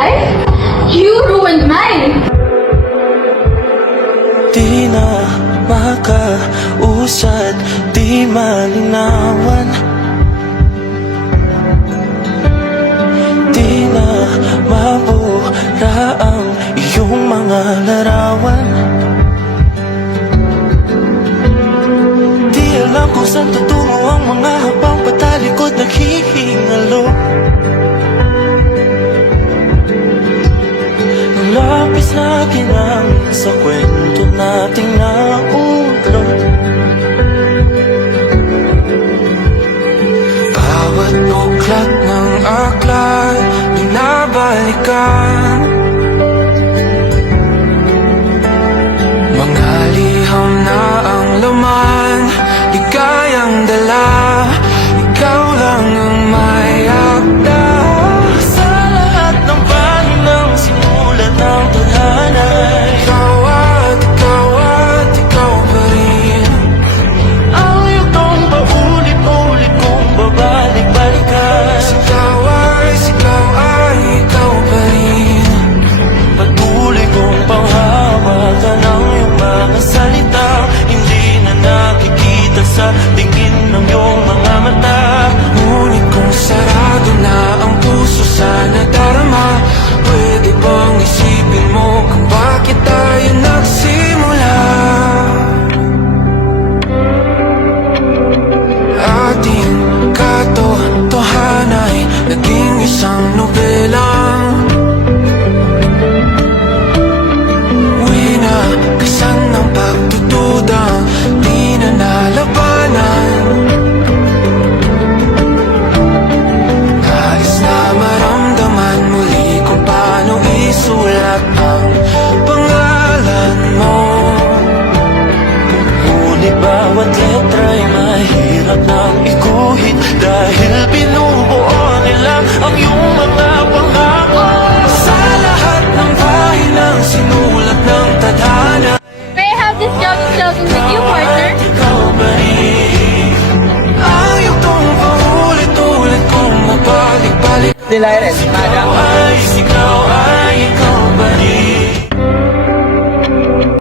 life? You ruined mine! Di na makausad, di malinawan. Di na mabura ang iyong mga larawan. Di alam kung saan tutungo ang mga habang patalikod naghihingalo. Lapis na ginamit sa kwento nating naulot. Bawat uklat ng aklat binabalikan. Mga liham na ang laman, di kayang dala. Ikaw lang ang may akda sa lahat ng paninang sinulat ng tadhana. Ikaw at ikaw pa rin ang yugtong paulit-ulit kong babalik-balikan. Ikaw ay ikaw pa rin. Patuloy kong panghawakan ang iyong mga salita, hindi na nakikita sa tingin ng iyong mga mata. Ngunit kung sarado na ang puso sa nadarama, pwede bang isipin mo kung bakit tayo nagsimula? Ating katotohanan ay naging isang nobelang winagisan ng pagdududang di na nalabanan. Nais na maramdaman muli kung paano isulat ang pangalan mo. Ngunit bawat letra'y mahirap nang iguhit, dahil binubuo nila ang iyong mga pangako. Sa lahat ng pahinang sinulat ng tadhana, May I have this job talking with you, partner? ikaw pa rin ang yugtong paulit-ulit kong mabalik-balik. Delighted, madam.